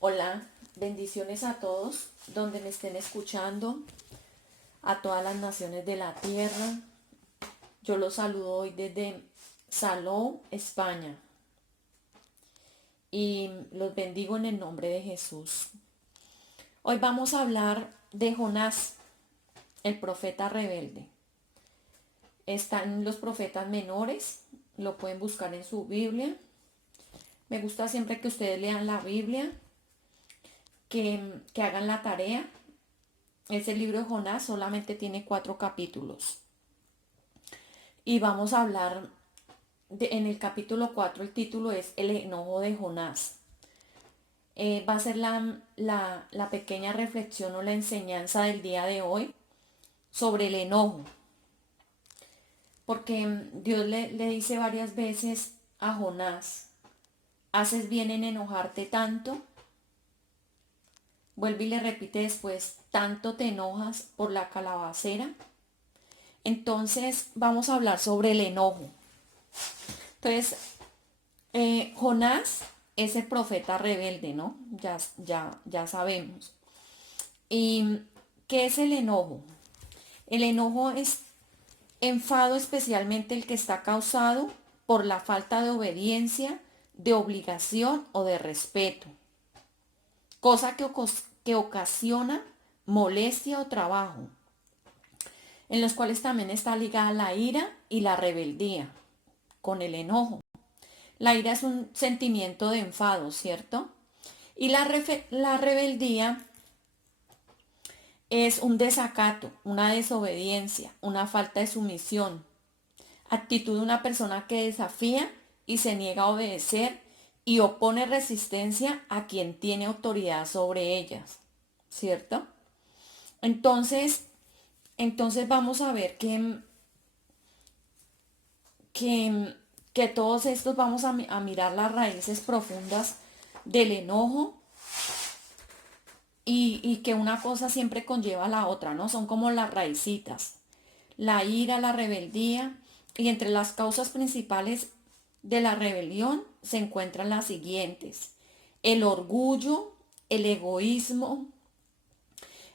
Hola, bendiciones a todos donde me estén escuchando, a todas las naciones de la tierra. Yo los saludo hoy desde Salou, España, y los bendigo en el nombre de Jesús. Hoy vamos a hablar de Jonás, el profeta rebelde. Están los profetas menores, lo pueden buscar en su Biblia. Me gusta siempre que ustedes lean la Biblia, que hagan la tarea. Ese libro de Jonás solamente tiene 4 capítulos. Y vamos a hablar en el capítulo 4, el título es El enojo de Jonás. Va a ser la pequeña reflexión o la enseñanza del día de hoy sobre el enojo. Porque Dios le dice varias veces a Jonás, ¿haces bien en enojarte tanto? Vuelve y le repite después, ¿tanto te enojas por la calabacera? Entonces vamos a hablar sobre el enojo. Entonces, Jonás es el profeta rebelde, ¿no? Ya sabemos. ¿Y qué es el enojo? El enojo es enfado, especialmente el que está causado por la falta de obediencia, de obligación o de respeto. Cosa que ocasiona molestia o trabajo, en los cuales también está ligada la ira y la rebeldía con el enojo. La ira es un sentimiento de enfado, ¿cierto? Y la rebeldía es un desacato, una desobediencia, una falta de sumisión. Actitud de una persona que desafía y se niega a obedecer y opone resistencia a quien tiene autoridad sobre ellas, ¿cierto? Entonces, entonces vamos a ver que, que todos estos vamos a mirar las raíces profundas del enojo y que una cosa siempre conlleva a la otra, ¿no? Son como las raicitas, la ira, la rebeldía, y entre las causas principales de la rebelión se encuentran las siguientes: el orgullo, el egoísmo,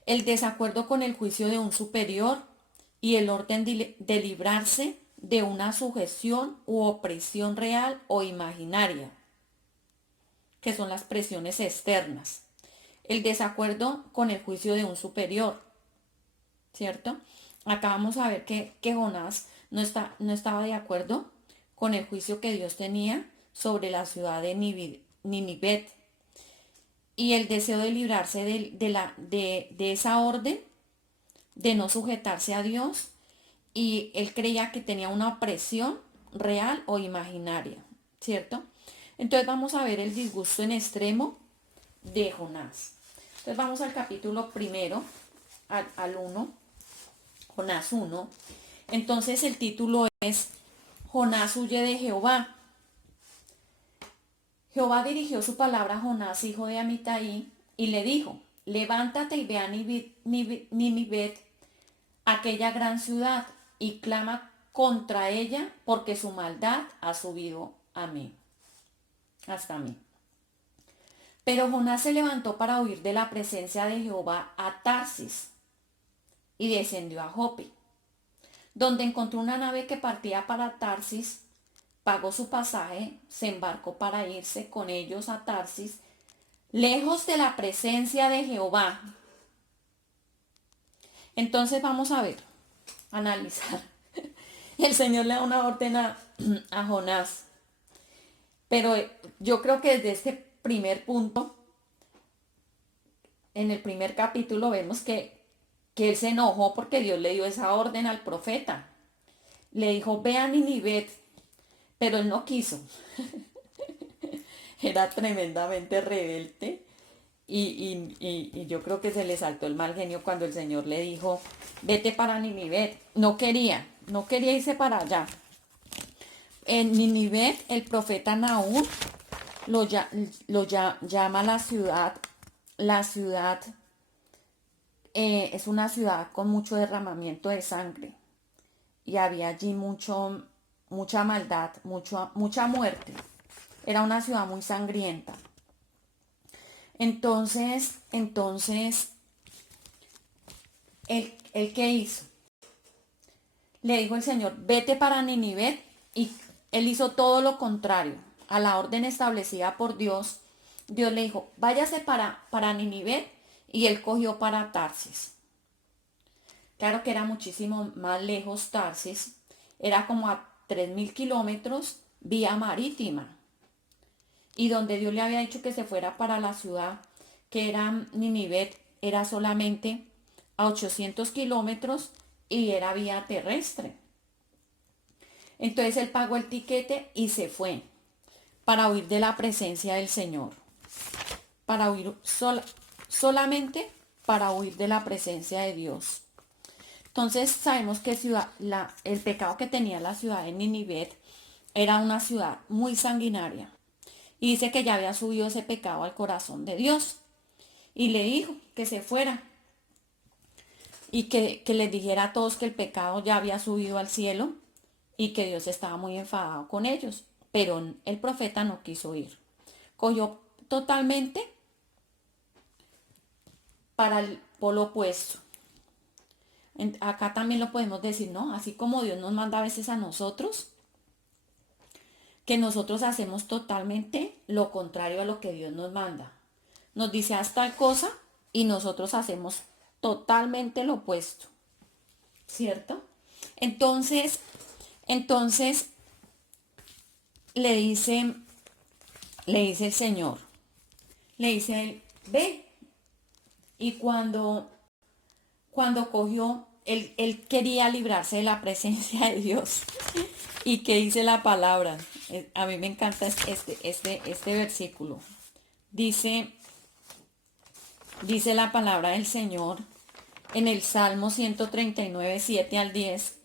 el desacuerdo con el juicio de un superior y el orden de librarse de una sujeción u opresión real o imaginaria, que son las presiones externas. El desacuerdo con el juicio de un superior, ¿cierto? Acá vamos a ver que Jonás no estaba de acuerdo con el juicio que Dios tenía sobre la ciudad de Ninivet. Y el deseo de librarse de esa orden, de no sujetarse a Dios, y él creía que tenía una opresión real o imaginaria, ¿cierto? Entonces vamos a ver el disgusto en extremo de Jonás. Entonces vamos al capítulo primero, al 1, Jonás 1. Entonces el título es Jonás huye de Jehová. Jehová dirigió su palabra a Jonás, hijo de Amitai, y le dijo, levántate y ve a Ninivet, aquella gran ciudad, y clama contra ella, porque su maldad ha subido a mí, hasta mí. Pero Jonás se levantó para huir de la presencia de Jehová a Tarsis, y descendió a Jope, donde encontró una nave que partía para Tarsis, pagó su pasaje, se embarcó para irse con ellos a Tarsis, lejos de la presencia de Jehová. Entonces vamos a ver, analizar. El Señor le da una orden a Jonás, pero yo creo que desde este primer punto, en el primer capítulo, vemos que él se enojó porque Dios le dio esa orden al profeta. Le dijo, ve a Ninivet, pero él no quiso. Era tremendamente rebelde y yo creo que se le saltó el mal genio cuando el Señor le dijo, vete para Ninivet. No quería irse para allá. En Ninivet, el profeta Nahum llama la ciudad es una ciudad con mucho derramamiento de sangre y había allí mucha maldad, mucha muerte. Era una ciudad muy sangrienta. Entonces, ¿él qué hizo? Le dijo el Señor, vete para Ninive, y él hizo todo lo contrario a la orden establecida por Dios. Dios le dijo, váyase para Ninive, y él cogió para Tarsis. Claro que era muchísimo más lejos Tarsis, era como a 3.000 kilómetros vía marítima. Y donde Dios le había dicho que se fuera para la ciudad, que era Ninive, era solamente a 800 kilómetros y era vía terrestre. Entonces él pagó el tiquete y se fue para huir de la presencia del Señor. Para huir solamente para huir de la presencia de Dios. Entonces sabemos que el pecado que tenía la ciudad de Ninive era una ciudad muy sanguinaria. Y dice que ya había subido ese pecado al corazón de Dios. Y le dijo que se fuera. Y que les dijera a todos que el pecado ya había subido al cielo y que Dios estaba muy enfadado con ellos. Pero el profeta no quiso ir. Cogió totalmente para el polo opuesto. Acá también lo podemos decir, ¿no? Así como Dios nos manda a veces a nosotros, que nosotros hacemos totalmente lo contrario a lo que Dios nos manda. Nos dice haz tal cosa y nosotros hacemos totalmente lo opuesto, ¿cierto? Entonces le dice el Señor, le dice él, ve. Y cuando cogió, él quería librarse de la presencia de Dios. ¿Y qué dice la palabra? A mí me encanta este versículo. Dice la palabra del Señor en el Salmo 139, 7 al 10.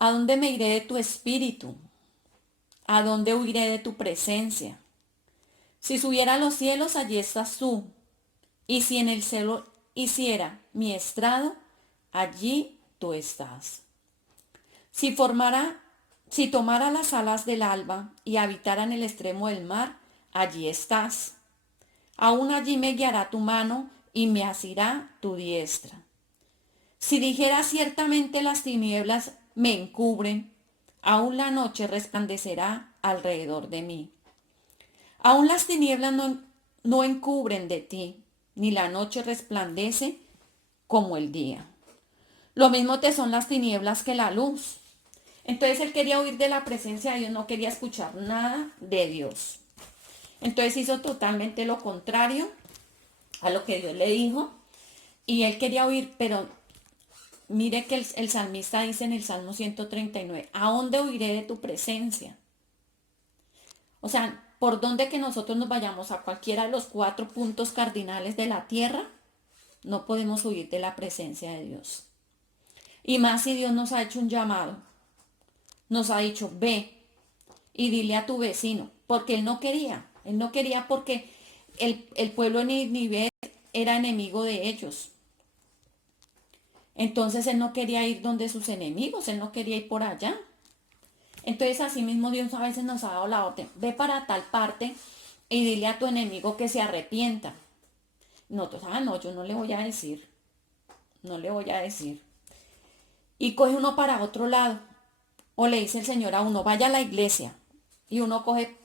¿A dónde me iré de tu espíritu? ¿A dónde huiré de tu presencia? Si subiera a los cielos, allí estás tú. Y si en el cielo hiciera mi estrado, allí tú estás. Si tomara las alas del alba y habitara en el extremo del mar, allí estás. Aún allí me guiará tu mano y me asirá tu diestra. Si dijera ciertamente las tinieblas me encubren, aún la noche resplandecerá alrededor de mí. Aún las tinieblas no encubren de ti, ni la noche resplandece como el día. Lo mismo te son las tinieblas que la luz. Entonces él quería huir de la presencia de Dios, no quería escuchar nada de Dios. Entonces hizo totalmente lo contrario a lo que Dios le dijo. Y él quería huir, pero mire que el salmista dice en el Salmo 139, ¿a dónde huiré de tu presencia? O sea, por donde que nosotros nos vayamos a cualquiera de los 4 puntos cardinales de la tierra, no podemos huir de la presencia de Dios. Y más si Dios nos ha hecho un llamado, nos ha dicho, ve y dile a tu vecino, porque él no quería porque el pueblo de Nínive era enemigo de ellos. Entonces él no quería ir donde sus enemigos, él no quería ir por allá. Entonces así mismo Dios a veces nos ha dado la orden, ve para tal parte y dile a tu enemigo que se arrepienta. Nosotros, no, yo no le voy a decir, no le voy a decir. Y coge uno para otro lado, o le dice el Señor a uno, vaya a la iglesia, y uno coge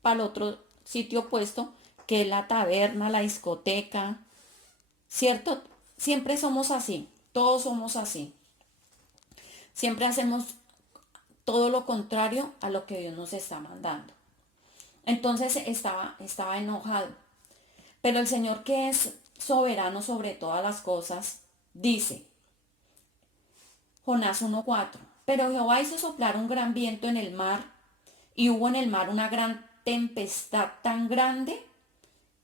para el otro sitio opuesto, que es la taberna, la discoteca, ¿cierto? Siempre somos así, todos somos así. Siempre hacemos todo lo contrario a lo que Dios nos está mandando. Entonces estaba enojado. Pero el Señor, que es soberano sobre todas las cosas, dice, Jonás 1:4, pero Jehová hizo soplar un gran viento en el mar, y hubo en el mar una gran tempestad tan grande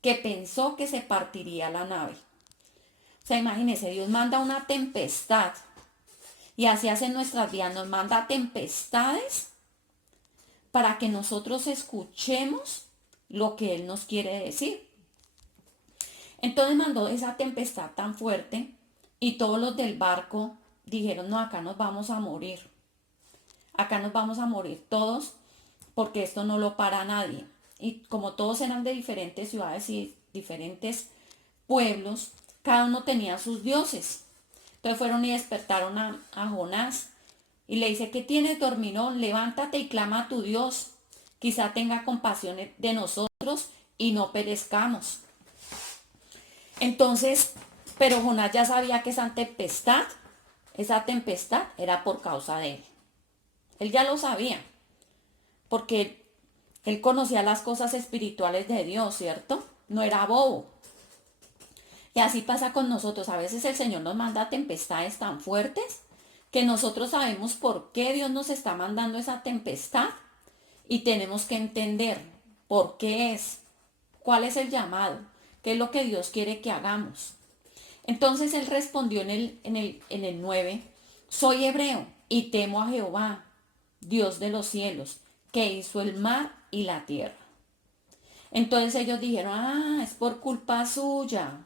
que pensó que se partiría la nave. O sea, imagínense, Dios manda una tempestad, y así hace en nuestras vidas, nos manda tempestades para que nosotros escuchemos lo que Él nos quiere decir. Entonces mandó esa tempestad tan fuerte y todos los del barco dijeron, no, acá nos vamos a morir. Acá nos vamos a morir todos porque esto no lo para nadie. Y como todos eran de diferentes ciudades y diferentes pueblos, cada uno tenía sus dioses. Entonces fueron y despertaron a Jonás y le dice: ¿qué tienes, dormilón? Levántate y clama a tu Dios. Quizá tenga compasión de nosotros y no perezcamos. Entonces, pero Jonás ya sabía que esa tempestad era por causa de él. Él ya lo sabía, porque él conocía las cosas espirituales de Dios, ¿cierto? No era bobo. Y así pasa con nosotros. A veces el Señor nos manda tempestades tan fuertes que nosotros sabemos por qué Dios nos está mandando esa tempestad y tenemos que entender por qué es, cuál es el llamado, qué es lo que Dios quiere que hagamos. Entonces él respondió en el 9: soy hebreo y temo a Jehová, Dios de los cielos, que hizo el mar y la tierra. Entonces ellos dijeron: es por culpa suya.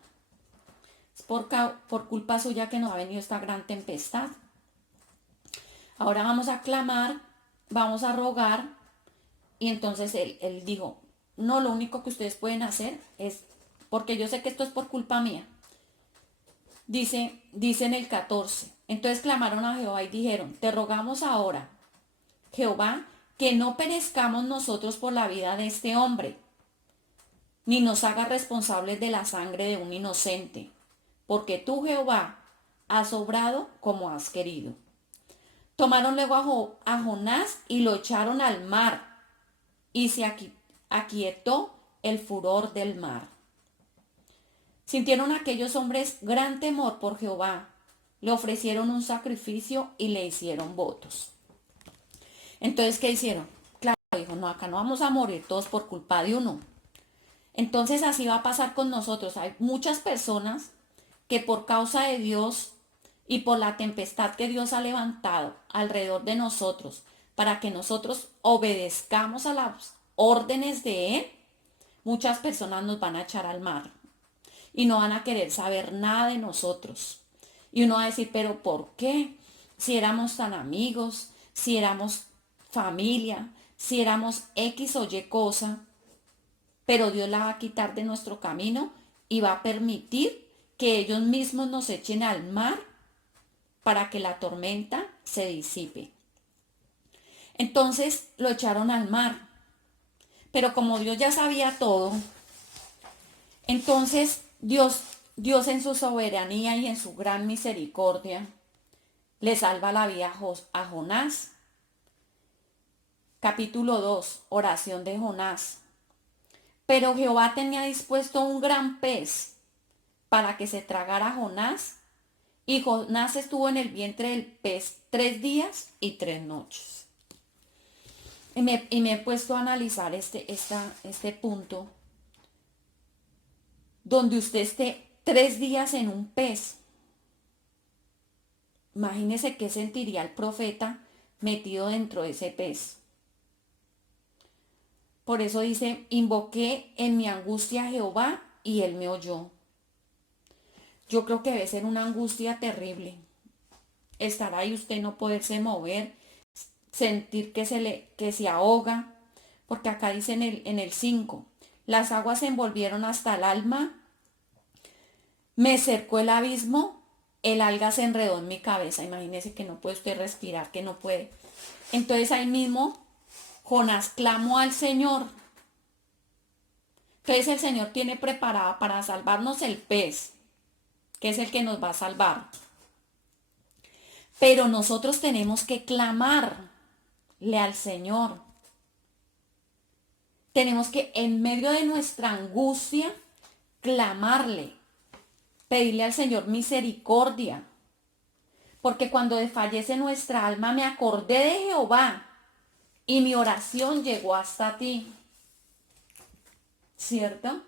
Es por culpa suya que nos ha venido esta gran tempestad. Ahora vamos a clamar, vamos a rogar. Y entonces él dijo: no, lo único que ustedes pueden hacer es, porque yo sé que esto es por culpa mía. Dice en el 14: entonces clamaron a Jehová y dijeron: te rogamos ahora, Jehová, que no perezcamos nosotros por la vida de este hombre, ni nos hagas responsables de la sangre de un inocente, porque tú, Jehová, has obrado como has querido. Tomaron luego a Jonás y lo echaron al mar, y se aquietó el furor del mar. Sintieron aquellos hombres gran temor por Jehová, le ofrecieron un sacrificio y le hicieron votos. Entonces, ¿qué hicieron? Claro, dijo: no, acá no vamos a morir todos por culpa de uno. Entonces así va a pasar con nosotros. Hay muchas personas que por causa de Dios y por la tempestad que Dios ha levantado alrededor de nosotros, para que nosotros obedezcamos a las órdenes de Él, muchas personas nos van a echar al mar y no van a querer saber nada de nosotros. Y uno va a decir: ¿pero por qué? Si éramos tan amigos, si éramos familia, si éramos X o Y cosa. Pero Dios la va a quitar de nuestro camino y va a permitir que ellos mismos nos echen al mar para que la tormenta se disipe. Entonces lo echaron al mar. Pero como Dios ya sabía todo, entonces Dios en su soberanía y en su gran misericordia le salva la vida a Jonás. Capítulo 2, oración de Jonás. Pero Jehová tenía dispuesto un gran pez para que se tragara a Jonás, y Jonás estuvo en el vientre del pez 3 días y 3 noches. Y me he puesto a analizar este punto, donde usted esté 3 días en un pez. Imagínese qué sentiría el profeta metido dentro de ese pez. Por eso dice: invoqué en mi angustia a Jehová y él me oyó. Yo creo que debe ser una angustia terrible. Estar ahí, usted no poderse mover, sentir que se ahoga. Porque acá dice en el 5: las aguas se envolvieron hasta el alma, me cercó el abismo, el alga se enredó en mi cabeza. Imagínese que no puede usted respirar, que no puede. Entonces ahí mismo Jonás clamó al Señor. Entonces el Señor tiene preparada para salvarnos el pez, que es el que nos va a salvar. Pero nosotros tenemos que clamarle al Señor. Tenemos que, en medio de nuestra angustia, clamarle, pedirle al Señor misericordia. Porque cuando desfallece nuestra alma, me acordé de Jehová y mi oración llegó hasta ti. ¿Cierto?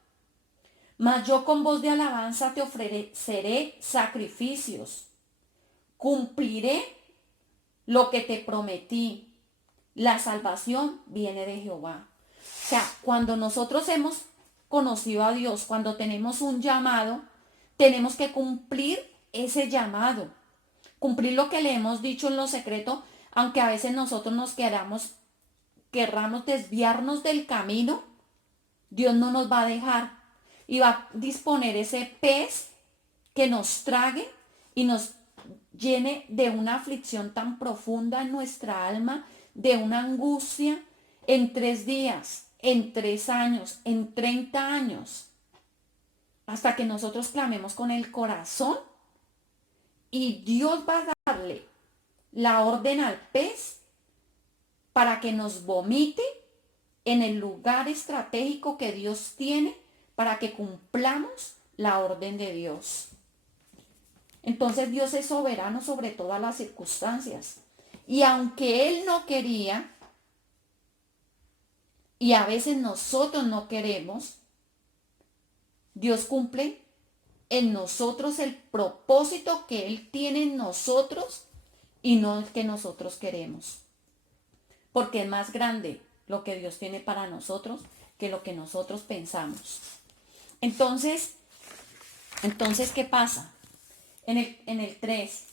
Mas yo con voz de alabanza te ofreceré sacrificios. Cumpliré lo que te prometí. La salvación viene de Jehová. O sea, cuando nosotros hemos conocido a Dios, cuando tenemos un llamado, tenemos que cumplir ese llamado. Cumplir lo que le hemos dicho en lo secreto, aunque a veces nosotros querramos desviarnos del camino, Dios no nos va a dejar. y va a disponer ese pez que nos trague y nos llene de una aflicción tan profunda en nuestra alma, de una angustia en 3 días, en 3 años, en 30 años, hasta que nosotros clamemos con el corazón y Dios va a darle la orden al pez para que nos vomite en el lugar estratégico que Dios tiene para que cumplamos la orden de Dios. Entonces Dios es soberano sobre todas las circunstancias. Y aunque Él no quería, y a veces nosotros no queremos, Dios cumple en nosotros el propósito que Él tiene en nosotros y no el que nosotros queremos. Porque es más grande lo que Dios tiene para nosotros que lo que nosotros pensamos. Entonces, ¿qué pasa? En el 3,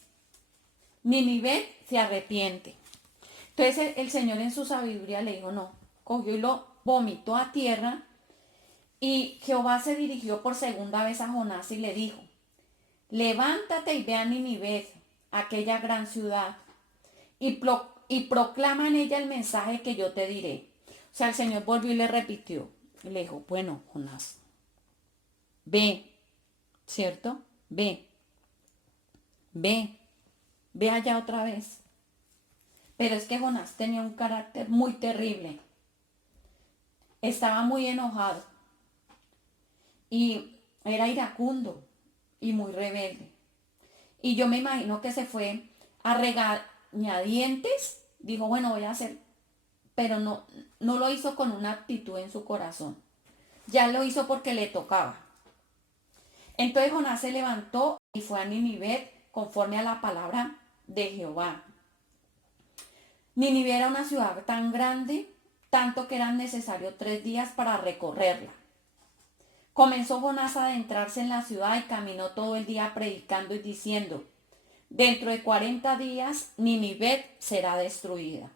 Nínive se arrepiente. Entonces el Señor en su sabiduría le dijo, no, cogió y lo vomitó a tierra. Y Jehová se dirigió por segunda vez a Jonás y le dijo, levántate y ve a Nínive, aquella gran ciudad, y proclama en ella el mensaje que yo te diré. O sea, el Señor volvió y le repitió. Y le dijo, bueno, Jonás, ve, ¿cierto? Ve allá otra vez. Pero es que Jonás tenía un carácter muy terrible. Estaba muy enojado. Y era iracundo y muy rebelde. Y yo me imagino que se fue a regañadientes. Dijo, bueno, voy a hacer. Pero no lo hizo con una actitud en su corazón. Ya lo hizo porque le tocaba. Entonces Jonás se levantó y fue a Nínive conforme a la palabra de Jehová. Nínive era una ciudad tan grande, tanto que eran necesarios 3 días para recorrerla. Comenzó Jonás a adentrarse en la ciudad y caminó todo el día predicando y diciendo, dentro de 40 días Nínive será destruida.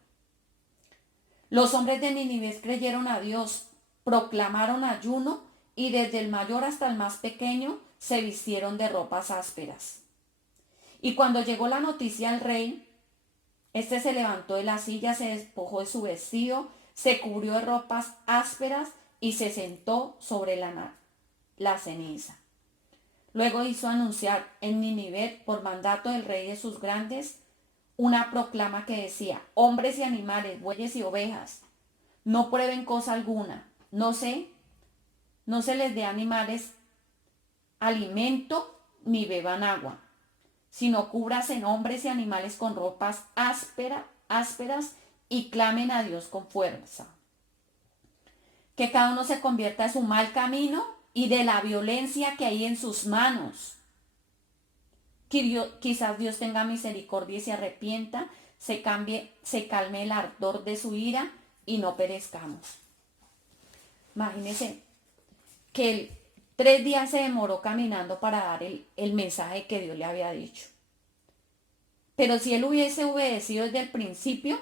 Los hombres de Nínive creyeron a Dios, proclamaron ayuno y desde el mayor hasta el más pequeño se vistieron de ropas ásperas. Y cuando llegó la noticia al rey, este se levantó de la silla, se despojó de su vestido, se cubrió de ropas ásperas y se sentó sobre la ceniza. Luego hizo anunciar en Nínive, por mandato del rey de sus grandes, una proclama que decía, hombres y animales, bueyes y ovejas, no prueben cosa alguna, no se les dé animales alimento ni beban agua, sino cúbrasen hombres y animales con ropas ásperas y clamen a Dios con fuerza. Que cada uno se convierta de su mal camino y de la violencia que hay en sus manos. Quizás Dios tenga misericordia y se arrepienta, se calme el ardor de su ira y no perezcamos. Imagínense que él 3 días se demoró caminando para dar el mensaje que Dios le había dicho. Pero si él hubiese obedecido desde el principio,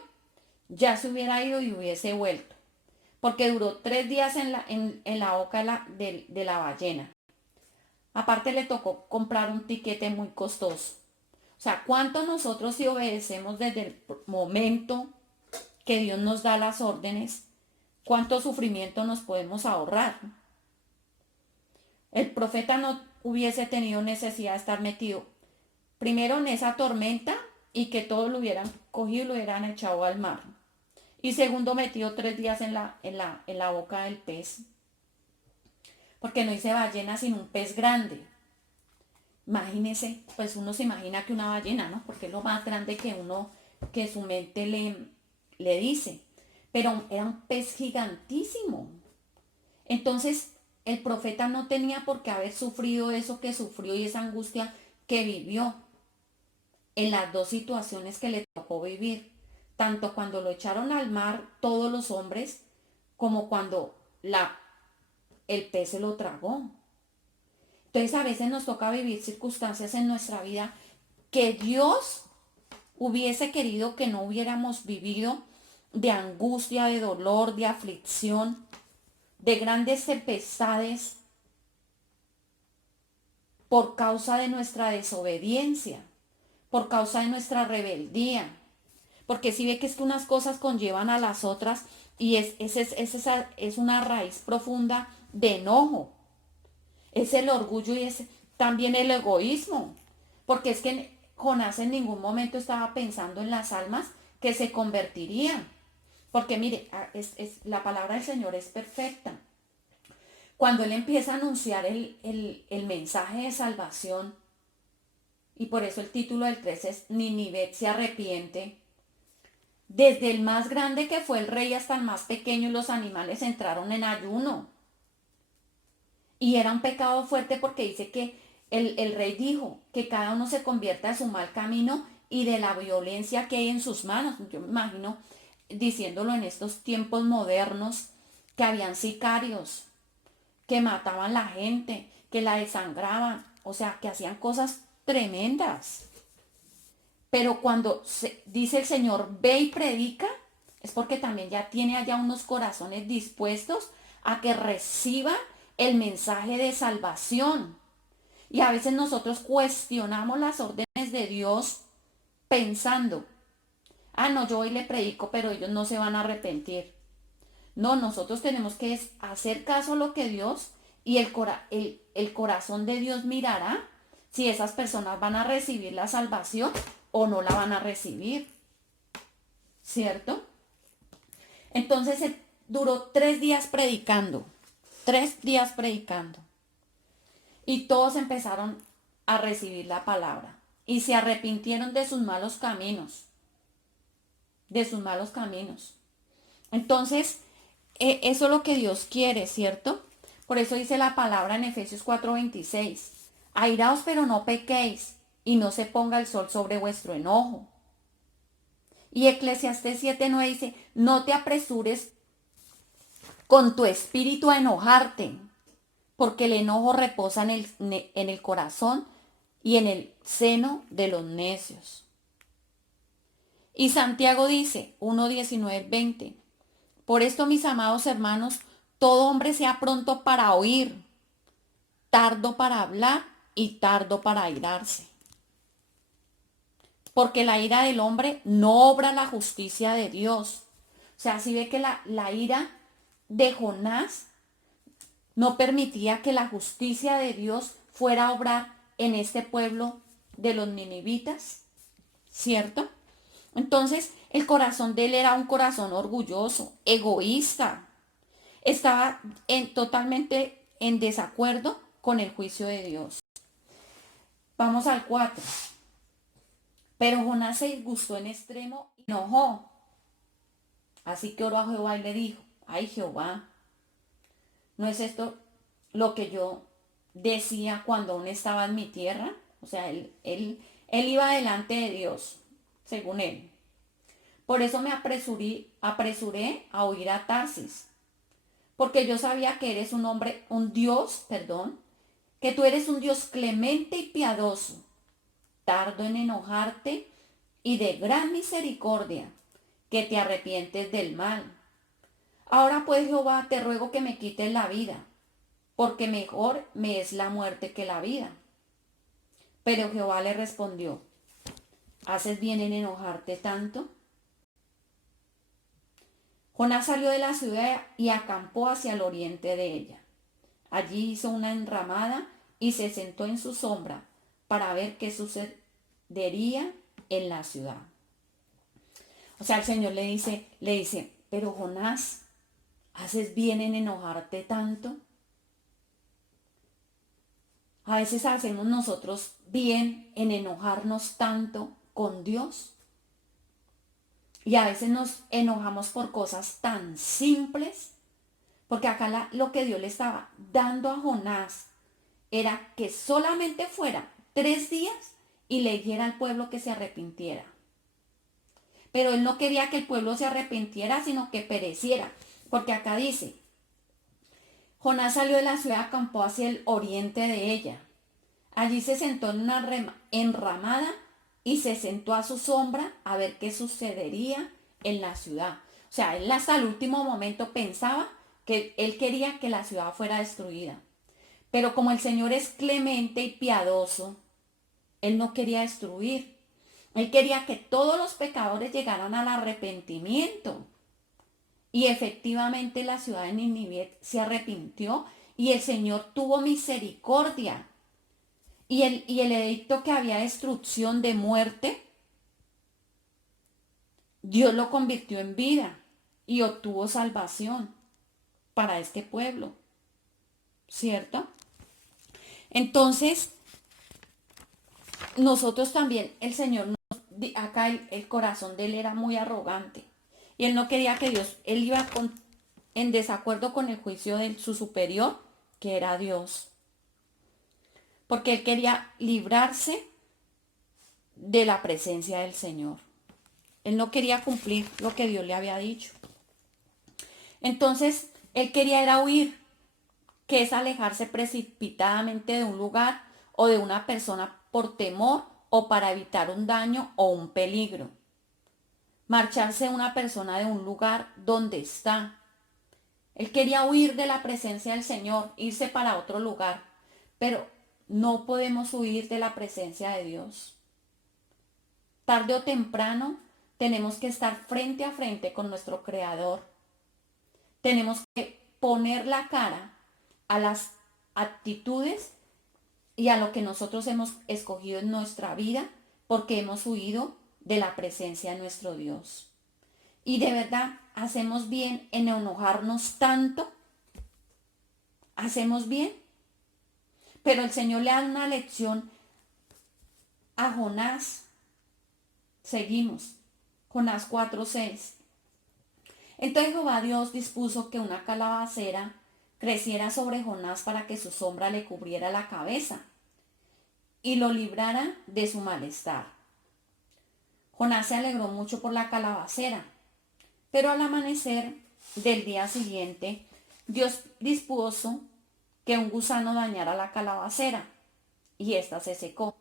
ya se hubiera ido y hubiese vuelto. Porque duró 3 días en la boca de la ballena. Aparte le tocó comprar un tiquete muy costoso. O sea, ¿cuánto nosotros si obedecemos desde el momento que Dios nos da las órdenes, cuánto sufrimiento nos podemos ahorrar? El profeta no hubiese tenido necesidad de estar metido primero en esa tormenta y que todos lo hubieran cogido y lo hubieran echado al mar. Y segundo, metido 3 días en la boca del pez. Porque no hice ballena sino un pez grande. Imagínese, pues uno se imagina que una ballena, ¿no? Porque es lo más grande que su mente le dice. Pero era un pez gigantísimo. Entonces, el profeta no tenía por qué haber sufrido eso que sufrió y esa angustia que vivió en las 2 situaciones que le tocó vivir. Tanto cuando lo echaron al mar todos los hombres, como cuando el pez se lo tragó. Entonces a veces nos toca vivir circunstancias en nuestra vida que Dios hubiese querido que no hubiéramos vivido, de angustia, de dolor, de aflicción, de grandes tempestades. por causa de nuestra desobediencia, por causa de nuestra rebeldía. Porque si ve que es que unas cosas conllevan a las otras y es una raíz profunda de enojo. Es el orgullo y es también el egoísmo. Porque es que Jonás en ningún momento estaba pensando en las almas que se convertirían. Porque mire, la palabra del Señor es perfecta. Cuando Él empieza a anunciar el mensaje de salvación, y por eso el título del 3 es Ninive se arrepiente, desde el más grande que fue el rey hasta el más pequeño, los animales entraron en ayuno. Y era un pecado fuerte porque dice que el rey dijo que cada uno se convierta de su mal camino y de la violencia que hay en sus manos. Yo me imagino diciéndolo en estos tiempos modernos, que habían sicarios, que mataban la gente, que la desangraban, o sea, que hacían cosas tremendas. Pero cuando dice el Señor, ve y predica, es porque también ya tiene allá unos corazones dispuestos a que reciban el mensaje de salvación. Y a veces nosotros cuestionamos las órdenes de Dios pensando, ah, no, yo hoy le predico, pero ellos no se van a arrepentir. No, nosotros tenemos que hacer caso a lo que Dios y el corazón de Dios mirará si esas personas van a recibir la salvación o no la van a recibir. ¿Cierto? Entonces duró 3 días predicando. 3 días predicando. Y todos empezaron a recibir la palabra. Y se arrepintieron de sus malos caminos. De sus malos caminos. Entonces, eso es lo que Dios quiere, ¿cierto? Por eso dice la palabra en Efesios 4:26. Airaos pero no pequéis, y no se ponga el sol sobre vuestro enojo. Y Eclesiastés 7:9 dice, no te apresures con tu espíritu a enojarte, porque el enojo reposa en el corazón y en el seno de los necios. Y Santiago dice, 1:19-20, por esto, mis amados hermanos, todo hombre sea pronto para oír, tardo para hablar y tardo para airarse. Porque la ira del hombre no obra la justicia de Dios. O sea, si ve que la ira de Jonás no permitía que la justicia de Dios fuera a obrar en este pueblo de los ninivitas, ¿cierto? Entonces, el corazón de él era un corazón orgulloso, egoísta. Estaba totalmente en desacuerdo con el juicio de Dios. Vamos al 4. Pero Jonás se disgustó en extremo y enojó. Así que oró a Jehová y le dijo, ay Jehová, ¿no es esto lo que yo decía cuando aún estaba en mi tierra? O sea, él iba delante de Dios, según él. Por eso me apresuré a huir a Tarsis, porque yo sabía que eres que tú eres un Dios clemente y piadoso, tardo en enojarte y de gran misericordia, que te arrepientes del mal. Ahora pues, Jehová, te ruego que me quites la vida, porque mejor me es la muerte que la vida. Pero Jehová le respondió, ¿haces bien en enojarte tanto? Jonás salió de la ciudad y acampó hacia el oriente de ella. Allí hizo una enramada y se sentó en su sombra para ver qué sucedería en la ciudad. O sea, el Señor le dice, pero Jonás, ¿haces bien en enojarte tanto? A veces hacemos nosotros bien en enojarnos tanto con Dios. Y a veces nos enojamos por cosas tan simples, porque acá lo que Dios le estaba dando a Jonás era que solamente fuera 3 días y le dijera al pueblo que se arrepintiera. Pero él no quería que el pueblo se arrepintiera, sino que pereciera. Porque acá dice, Jonás salió de la ciudad, acampó hacia el oriente de ella. Allí se sentó en una enramada y se sentó a su sombra a ver qué sucedería en la ciudad. O sea, él hasta el último momento pensaba que él quería que la ciudad fuera destruida. Pero como el Señor es clemente y piadoso, Él no quería destruir. Él quería que todos los pecadores llegaran al arrepentimiento. Y efectivamente la ciudad de Nínive se arrepintió y el Señor tuvo misericordia. Y el edicto que había destrucción de muerte, Dios lo convirtió en vida y obtuvo salvación para este pueblo, ¿cierto? Entonces, nosotros también, el Señor, acá el corazón de él era muy arrogante. Y él no quería que Dios, él iba en desacuerdo con el juicio de su superior, que era Dios. Porque él quería librarse de la presencia del Señor. Él no quería cumplir lo que Dios le había dicho. Entonces, él quería ir a huir, que es alejarse precipitadamente de un lugar o de una persona por temor o para evitar un daño o un peligro. Marcharse una persona de un lugar donde está. Él quería huir de la presencia del Señor, irse para otro lugar, pero no podemos huir de la presencia de Dios. Tarde o temprano tenemos que estar frente a frente con nuestro Creador. Tenemos que poner la cara a las actitudes y a lo que nosotros hemos escogido en nuestra vida porque hemos huido de la presencia de nuestro Dios. Y de verdad, hacemos bien en enojarnos tanto. Hacemos bien. Pero el Señor le da una lección a Jonás. Seguimos. Jonás 4:6. Entonces Jehová Dios dispuso que una calabacera creciera sobre Jonás para que su sombra le cubriera la cabeza y lo librara de su malestar. Jonás se alegró mucho por la calabacera, pero al amanecer del día siguiente, Dios dispuso que un gusano dañara la calabacera y ésta se secó.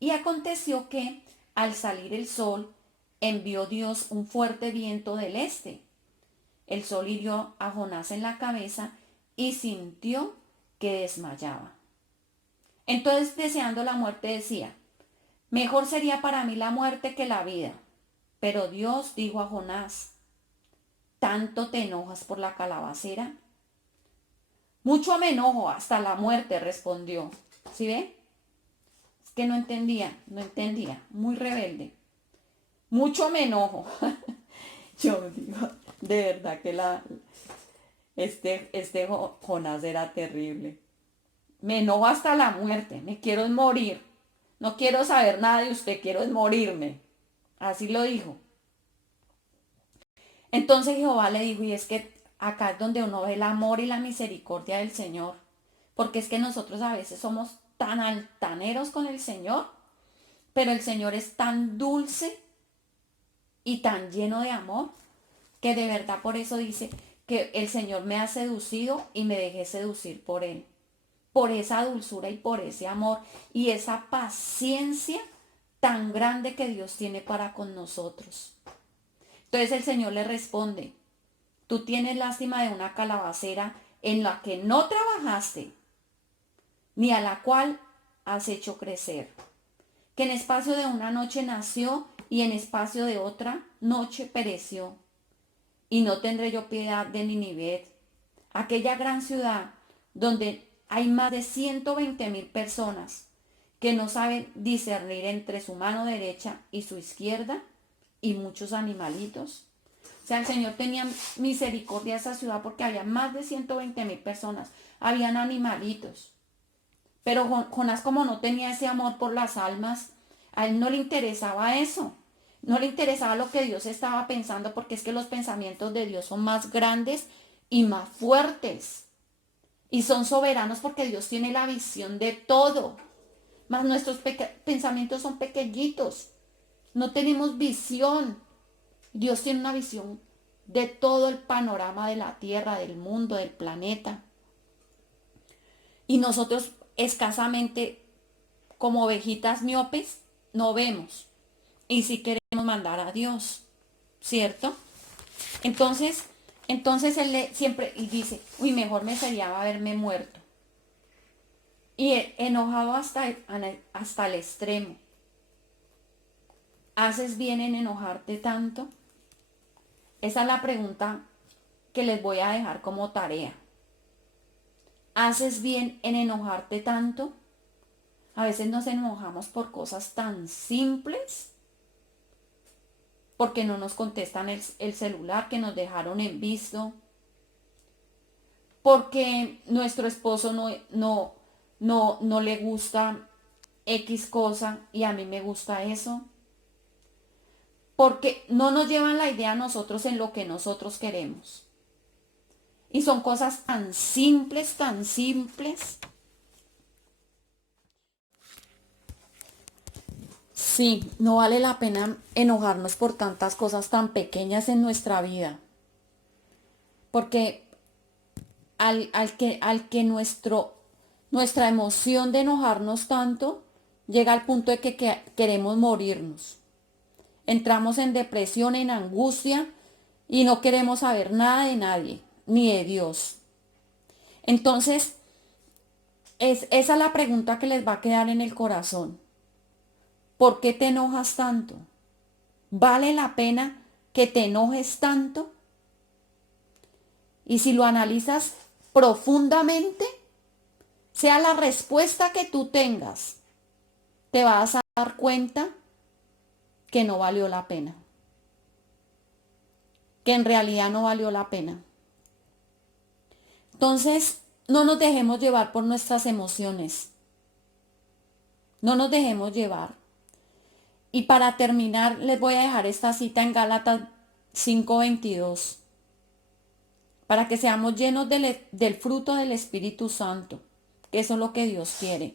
Y aconteció que, al salir el sol, envió Dios un fuerte viento del este. El sol hirió a Jonás en la cabeza y sintió que desmayaba. Entonces, deseando la muerte, decía: mejor sería para mí la muerte que la vida. Pero Dios dijo a Jonás: ¿tanto te enojas por la calabacera? Mucho me enojo, hasta la muerte, respondió. ¿Sí ve? Es que no entendía, muy rebelde. Mucho me enojo. Yo digo, de verdad que este Jonás era terrible. Me enojo hasta la muerte, me quiero morir. No quiero saber nada de usted, quiero morirme. Así lo dijo. Entonces Jehová le dijo, y es que acá es donde uno ve el amor y la misericordia del Señor. Porque es que nosotros a veces somos tan altaneros con el Señor, pero el Señor es tan dulce y tan lleno de amor, que de verdad por eso dice que el Señor me ha seducido y me dejé seducir por Él. Por esa dulzura y por ese amor y esa paciencia tan grande que Dios tiene para con nosotros. Entonces el Señor le responde: tú tienes lástima de una calabacera en la que no trabajaste, ni a la cual has hecho crecer, que en espacio de una noche nació y en espacio de otra noche pereció. Y no tendré yo piedad de Ninive, aquella gran ciudad donde hay más de 120,000 personas que no saben discernir entre su mano derecha y su izquierda, y muchos animalitos. O sea, el Señor tenía misericordia de esa ciudad porque había más de 120,000 personas. Habían animalitos. Pero Jonás, como no tenía ese amor por las almas, a él no le interesaba eso. No le interesaba lo que Dios estaba pensando, porque es que los pensamientos de Dios son más grandes y más fuertes. Y son soberanos porque Dios tiene la visión de todo. Mas nuestros pensamientos son pequeñitos. No tenemos visión. Dios tiene una visión de todo el panorama de la tierra, del mundo, del planeta. Y nosotros escasamente, como ovejitas miopes, no vemos. Y si queremos mandar a Dios, ¿cierto? Entonces él siempre y dice, uy, mejor me sería haberme muerto. y enojado hasta el extremo. ¿Haces bien en enojarte tanto? Esa es la pregunta que les voy a dejar como tarea. ¿Haces bien en enojarte tanto? A veces nos enojamos por cosas tan simples, porque no nos contestan el celular, que nos dejaron en visto, porque nuestro esposo no le gusta X cosa y a mí me gusta eso, porque no nos llevan la idea a nosotros en lo que nosotros queremos. Y son cosas tan simples, tan simples. Sí, no vale la pena enojarnos por tantas cosas tan pequeñas en nuestra vida. Porque al que nuestra emoción de enojarnos tanto llega al punto de que queremos morirnos. Entramos en depresión, en angustia y no queremos saber nada de nadie, ni de Dios. Entonces, esa es la pregunta que les va a quedar en el corazón. ¿Por qué te enojas tanto? ¿Vale la pena que te enojes tanto? Y si lo analizas profundamente, sea la respuesta que tú tengas, te vas a dar cuenta que no valió la pena. Que en realidad no valió la pena. Entonces, no nos dejemos llevar por nuestras emociones. No nos dejemos llevar. Y para terminar, les voy a dejar esta cita en Gálatas 5:22. Para que seamos llenos del fruto del Espíritu Santo. Que eso es lo que Dios quiere.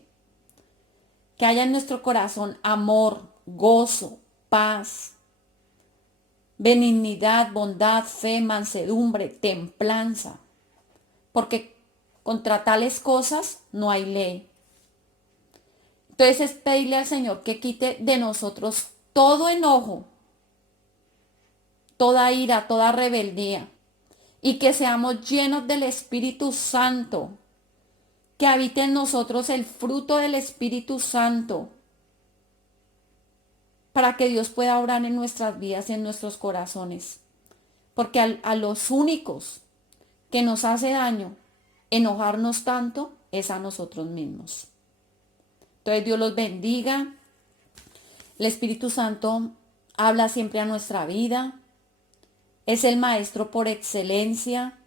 Que haya en nuestro corazón amor, gozo, paz, benignidad, bondad, fe, mansedumbre, templanza. Porque contra tales cosas no hay ley. Entonces es pedirle al Señor que quite de nosotros todo enojo, toda ira, toda rebeldía. Y que seamos llenos del Espíritu Santo. Que habite en nosotros el fruto del Espíritu Santo. Para que Dios pueda obrar en nuestras vidas y en nuestros corazones. Porque a los únicos que nos hace daño enojarnos tanto es a nosotros mismos. Entonces Dios los bendiga. El Espíritu Santo habla siempre a nuestra vida. Es el maestro por excelencia.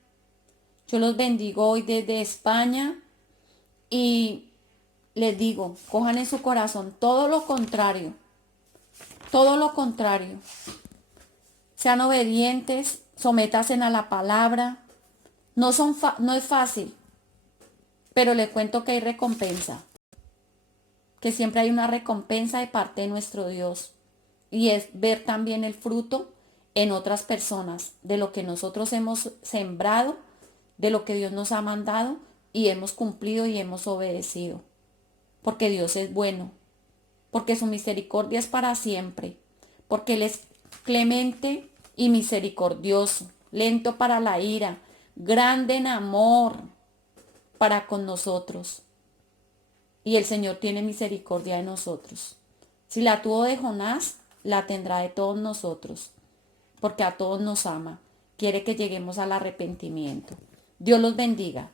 Yo los bendigo hoy desde España y les digo, cojan en su corazón todo lo contrario. Todo lo contrario. Sean obedientes, sométanse a la palabra. No es fácil, pero le cuento que hay recompensa. Que siempre hay una recompensa de parte de nuestro Dios. Y es ver también el fruto en otras personas de lo que nosotros hemos sembrado, de lo que Dios nos ha mandado y hemos cumplido y hemos obedecido. Porque Dios es bueno, porque su misericordia es para siempre, porque Él es clemente y misericordioso, lento para la ira, grande en amor para con nosotros. Y el Señor tiene misericordia de nosotros. Si la tuvo de Jonás, la tendrá de todos nosotros, porque a todos nos ama. Quiere que lleguemos al arrepentimiento. Dios los bendiga.